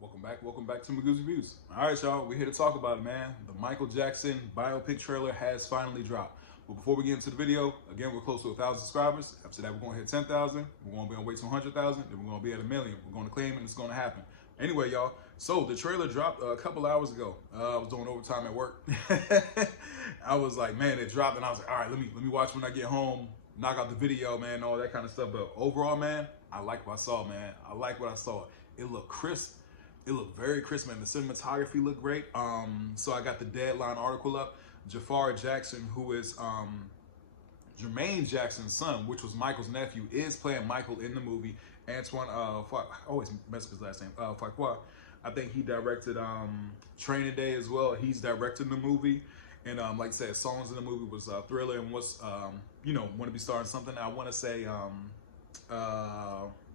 Welcome back to Magoo's Reviews. All right, y'all, we're here to talk about it, man. The Michael Jackson biopic trailer has finally dropped. But before we get into the video, again, we're close to 1,000 subscribers. After that, we're going to hit 10,000. We're going to be on the way to 100,000. Then we're going to be at 1 million. We're going to claim it, and it's going to happen. Anyway, y'all, so the trailer dropped a couple hours ago. I was doing overtime at work. I was like, man, it dropped, and I was like, all right, let me watch when I get home, knock out the video, man, all that kind of stuff. But overall, man, I like what I saw, man. I like what I saw. It looked crisp. It looked very crisp, man. The cinematography looked great. So I got the Deadline article up. Jafar Jackson, who is Jermaine Jackson's son, which was Michael's nephew, is playing Michael in the movie. Antoine, I always mess up his last name, Fuqua. I think he directed Training Day as well. He's directing the movie. And like I said, songs in the movie was Thriller and what's, Want to Be Starting Something. I want to say,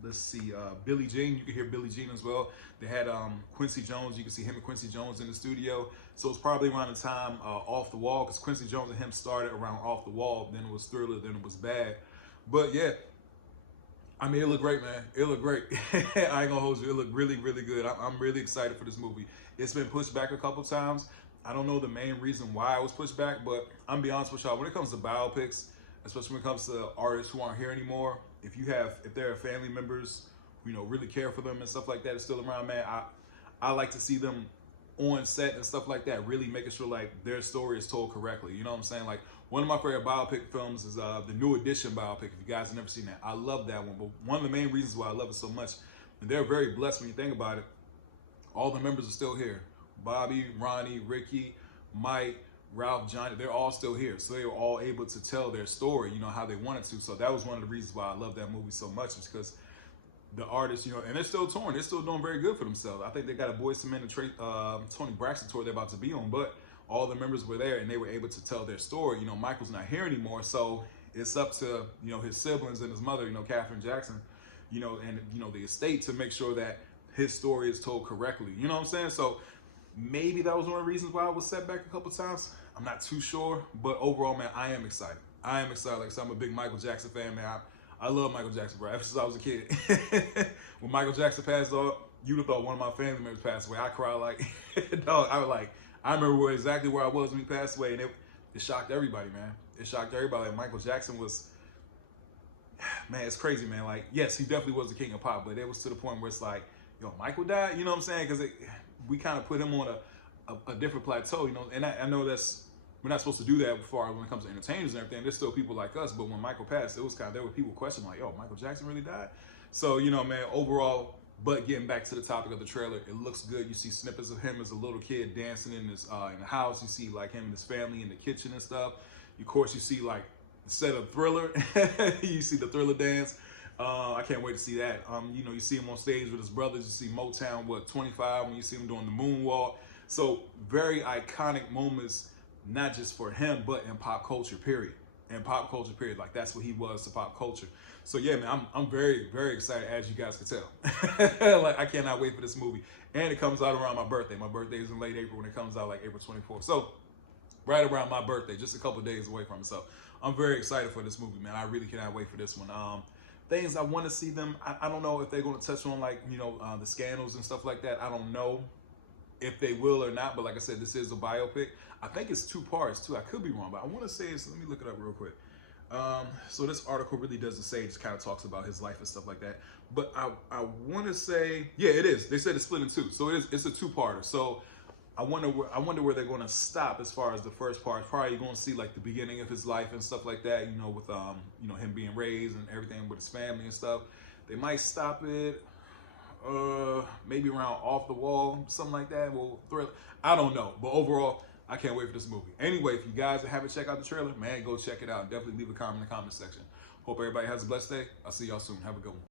let's see, Billie Jean. You can hear Billie Jean as well. They had Quincy Jones. You can see him and Quincy Jones in the studio. So it's probably around the time Off the Wall, because Quincy Jones and him started around Off the Wall. Then it was Thriller, then it was Bad. But yeah, I mean, it looked great, man. It looked great. I ain't gonna hold you. It looked really, really good. I'm really excited for this movie. It's been pushed back a couple times. I don't know the main reason why it was pushed back, but I'm gonna be honest with y'all. When it comes to biopics, especially when it comes to artists who aren't here anymore, if there are family members who, really care for them and stuff like that is still around, man, I like to see them on set and stuff like that, really making sure like their story is told correctly. You know what I'm saying? Like, one of my favorite biopic films is the New Edition biopic. If you guys have never seen that, I love that one. But one of the main reasons why I love it so much, and they're very blessed when you think about it, all the members are still here. Bobby, Ronnie, Ricky, Mike, Ralph, Johnny, they're all still here. So they were all able to tell their story, how they wanted to. So that was one of the reasons why I love that movie so much, is because the artists, and they're still touring. They're still doing very good for themselves. I think they got a Boyz II Men and Tony Braxton tour they're about to be on, but all the members were there and they were able to tell their story. Michael's not here anymore, so it's up to, his siblings and his mother, Katherine Jackson, and, the estate to make sure that his story is told correctly. You know what I'm saying? So maybe that was one of the reasons why I was set back a couple times. I'm not too sure, but overall, man, I am excited. I am excited. Like I said, I'm a big Michael Jackson fan, man. I love Michael Jackson, bro. Ever since I was a kid. When Michael Jackson passed off, you'd have thought one of my family members passed away. I cried like, dog. I remember exactly where I was when he passed away, and it shocked everybody, man. It shocked everybody. Like, Michael Jackson was, man, it's crazy, man. Like, yes, he definitely was the king of pop, but it was to the point where it's like, Michael died. You know what I'm saying? Because we kind of put him on a different plateau, and I know we're not supposed to do that when it comes to entertainers and everything. There's still people like us, but when Michael passed, there were people questioning like, yo, Michael Jackson really died? So, man, overall, but getting back to the topic of the trailer, it looks good. You see snippets of him as a little kid dancing in the house. You see like him and his family in the kitchen and stuff. Of course, you see like the set of Thriller. You see the Thriller dance. I can't wait to see that. You see him on stage with his brothers. You see Motown, 25, when you see him doing the moonwalk. So very iconic moments, not just for him, but in pop culture, period. In pop culture, period. Like, that's what he was to pop culture. So yeah, man, I'm very, very excited, as you guys can tell. Like, I cannot wait for this movie. And it comes out around my birthday. My birthday is in late April when it comes out, like April 24th. So right around my birthday, just a couple of days away from it. So I'm very excited for this movie, man. I really cannot wait for this one. Things I want to see them, I don't know if they're going to touch on, like, the scandals and stuff like that. I don't know if they will or not, but like I said, this is a biopic. I think it's 2 parts too. I could be wrong, but I want to say it's, let me look it up real quick. So this article really doesn't say, it just kind of talks about his life and stuff like that. But I want to say, yeah, it is. They said it's split in 2, so it's a 2-parter. So I wonder where they're going to stop as far as the first part. Probably you're going to see like the beginning of his life and stuff like that. With him being raised and everything with his family and stuff. They might stop it. Maybe around Off the Wall, something like that. Well, Thriller, I don't know, but overall, I can't wait for this movie. Anyway, if you guys haven't checked out the trailer, man, go check it out. Definitely leave a comment in the comment section. Hope everybody has a blessed day. I'll see y'all soon. Have a good one.